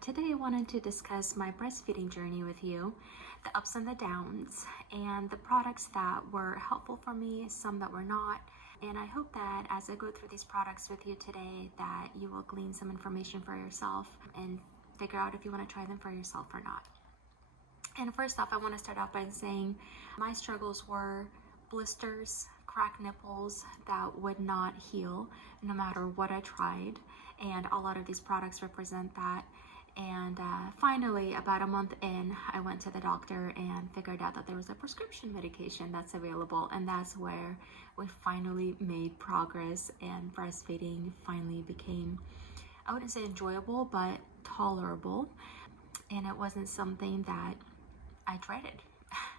Today I wanted to discuss my breastfeeding journey with you, the ups and the downs, and the products that were helpful for me, some that were not. And I hope that as I go through these products with you today, that you will glean some information for yourself and figure out if you want to try them for yourself or not. And first off, I want to start off by saying my struggles were blisters, cracked nipples that would not heal no matter what I tried. And a lot of these products represent that. And finally, about a month in, I went to the doctor and figured out that there was a prescription medication that's available. And that's where we finally made progress, and breastfeeding finally became, I wouldn't say enjoyable, but tolerable. And it wasn't something that I dreaded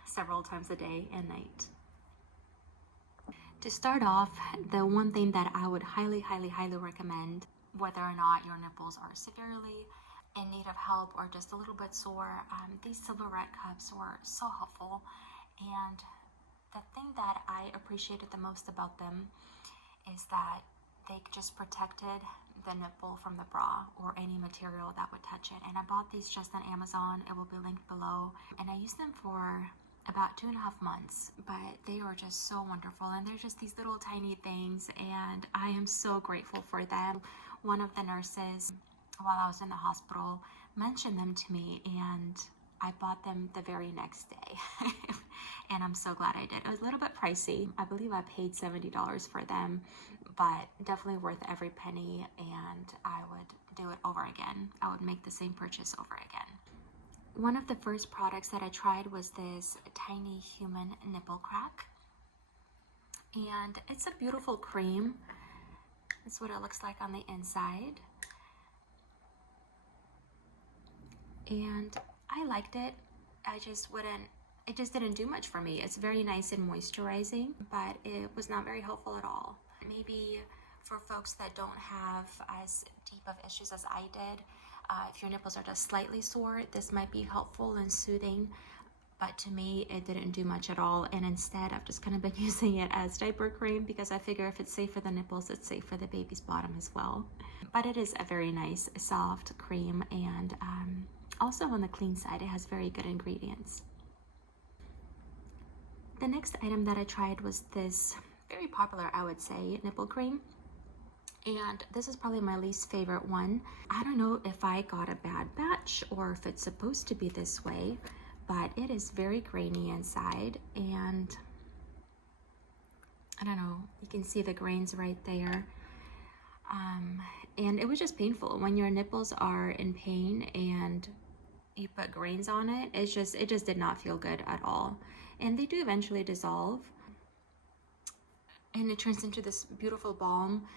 several times a day and night. To start off, the one thing that I would highly recommend, whether or not your nipples are severely in need of help or just a little bit sore, these Silverette cups were so helpful. And the thing that I appreciated the most about them is that they just protected the nipple from the bra or any material that would touch it. And I bought these just on Amazon. It will be linked below. And I used them for about 2.5 months, but they were just so wonderful. And they're just these little tiny things, and I am so grateful for them. One of the nurses, while I was in the hospital, mentioned them to me, and I bought them the very next day. And I'm so glad I did. It was a little bit pricey. I believe I paid $70 for them, but definitely worth every penny, and I would do it over again. I would make the same purchase over again. One of the first products that I tried was this tiny human nipple crack. And it's a beautiful cream. That's what it looks like on the inside. And I liked it. It just didn't do much for me. It's very nice and moisturizing, but it was not very helpful at all. Maybe for folks that don't have as deep of issues as I did, if your nipples are just slightly sore, this might be helpful and soothing, but to me, it didn't do much at all. And instead, I've just kind of been using it as diaper cream because I figure if it's safe for the nipples, it's safe for the baby's bottom as well. But it is a very nice, soft cream, and also on the clean side, it has very good ingredients. The next item that I tried was this very popular, I would say, nipple cream. And this is probably my least favorite one. I don't know if I got a bad batch or if it's supposed to be this way, but it is very grainy inside, and I don't know, you can see the grains right there. And it was just painful when your nipples are in pain and you put grains on it. It just did not feel good at all. And they do eventually dissolve, and it turns into this beautiful balm.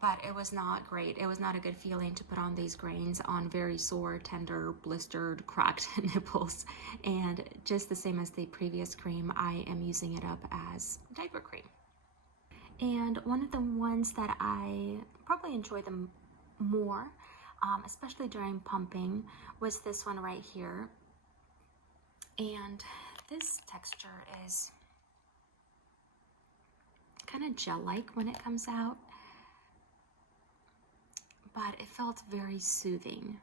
But it was not great. It was not a good feeling to put on these grains on very sore, tender, blistered, cracked nipples. And just the same as the previous cream, I am using it up as diaper cream. And one of the ones that I probably enjoy the more, especially during pumping, was this one right here. And this texture is kind of gel-like when it comes out, but it felt very soothing.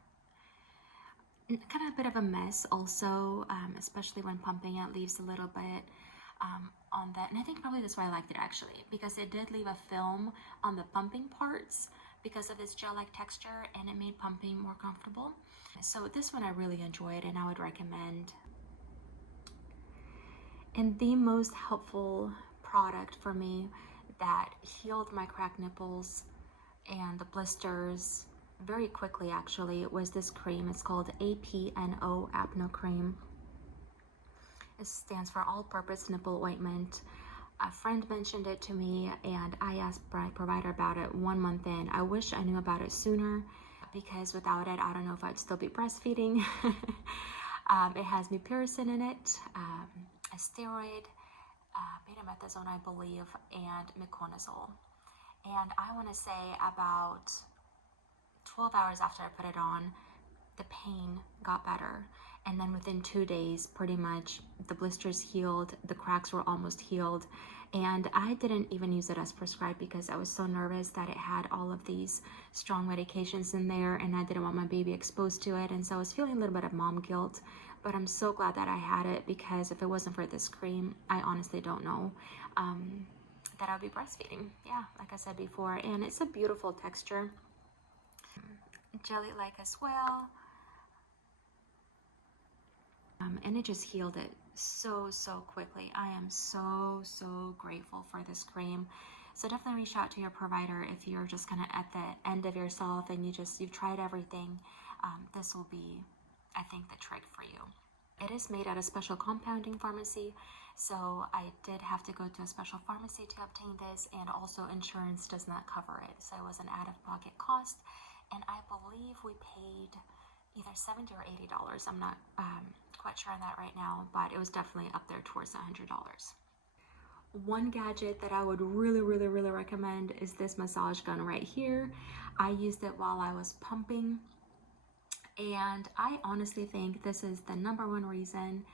Kind of a bit of a mess also, especially when pumping. It leaves a little bit on that, and I think probably that's why I liked it actually, because it did leave a film on the pumping parts because of its gel-like texture, and it made pumping more comfortable. So this one I really enjoyed, and I would recommend. And the most helpful product for me that healed my cracked nipples and the blisters very quickly actually was this cream. It's called APNO Cream. It stands for all-purpose nipple ointment. A friend mentioned it to me, and I asked my provider about it 1 month in. I wish I knew about it sooner, because without it, I don't know if I'd still be breastfeeding. It has Mupirocin in it, a steroid, Betamethasone, I believe, and Miconazole. And I want to say about 12 hours after I put it on, the pain got better. And then within 2 days, pretty much, the blisters healed, the cracks were almost healed, And I didn't even use it as prescribed because I was so nervous that it had all of these strong medications in there, and I didn't want my baby exposed to it. And so I was feeling a little bit of mom guilt, but I'm so glad that I had it, because if it wasn't for this cream, I honestly don't know that I'll be breastfeeding. Yeah, like I said before. And it's a beautiful texture, jelly-like as well. And it just healed it so quickly. I am so grateful for this cream. So definitely reach out to your provider if you're just kind of at the end of yourself and you've tried everything. This will be, I think, the trick for you. It is made at a special compounding pharmacy, so I did have to go to a special pharmacy to obtain this, and also insurance does not cover it, so it was an out-of-pocket cost, and I believe we paid either $70 or $80. I'm not quite sure on that right now, but it was definitely up there towards $100. One gadget that I would really recommend is this massage gun right here. I used it while I was pumping, and I honestly think this is the #1 reason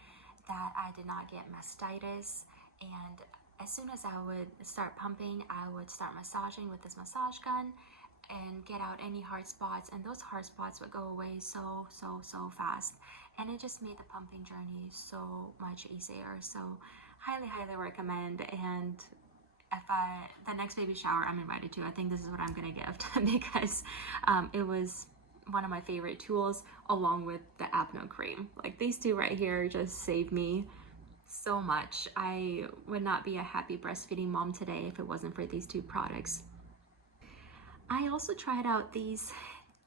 that I did not get mastitis. And as soon as I would start pumping, I would start massaging with this massage gun and get out any hard spots, and those hard spots would go away so fast, and it just made the pumping journey so much easier. So highly recommend. And if the next baby shower I'm invited to, I think this is what I'm gonna gift because it was one of my favorite tools, along with the APNO Cream. Like, these two right here just saved me so much. I would not be a happy breastfeeding mom today if it wasn't for these two products. I also tried out these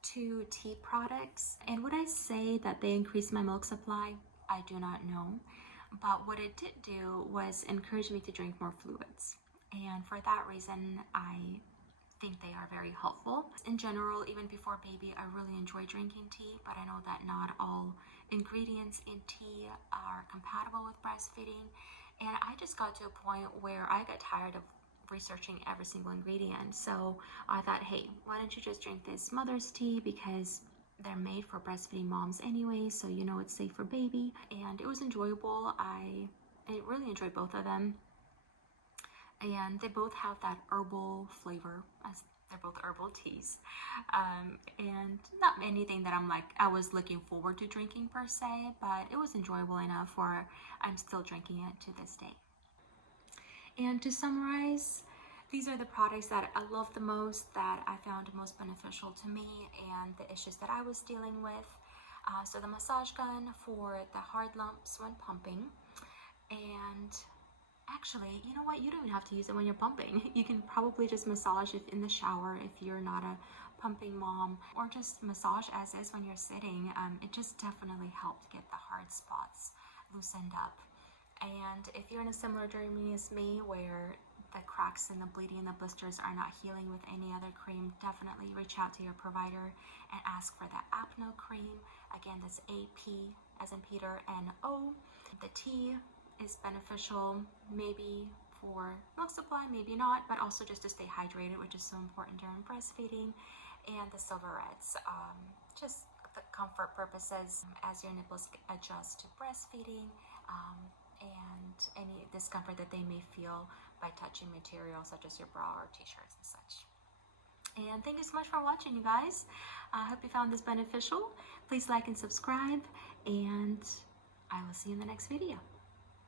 2 tea products, and would I say that they increased my milk supply? I do not know, but what it did do was encourage me to drink more fluids, and for that reason I think they are very helpful. In general, even before baby, I really enjoy drinking tea, but I know that not all ingredients in tea are compatible with breastfeeding, and I just got to a point where I got tired of researching every single ingredient. So I thought, hey, why don't you just drink this mother's tea, because they're made for breastfeeding moms anyway, so you know it's safe for baby. And it was enjoyable. I really enjoyed both of them, and they both have that herbal flavor, as they're both herbal teas, and not anything that I was looking forward to drinking per se, but it was enjoyable enough where I'm still drinking it to this day. And to summarize, these are the products that I love the most, that I found most beneficial to me and the issues that I was dealing with. So the massage gun for the hard lumps when pumping, and actually, you know what? You don't even have to use it when you're pumping. You can probably just massage it in the shower if you're not a pumping mom, or just massage as is when you're sitting. It just definitely helped get the hard spots loosened up. And if you're in a similar journey as me, where the cracks and the bleeding and the blisters are not healing with any other cream, definitely reach out to your provider and ask for the APNO Cream. Again, that's AP as in Peter, N-O. The tea is beneficial, maybe for milk supply, maybe not, but also just to stay hydrated, which is so important during breastfeeding. And the Silverettes, just the comfort purposes as your nipples adjust to breastfeeding, and any discomfort that they may feel by touching material such as your bra or t-shirts and such. And thank you so much for watching, you guys. I hope you found this beneficial. Please like and subscribe, and I will see you in the next video.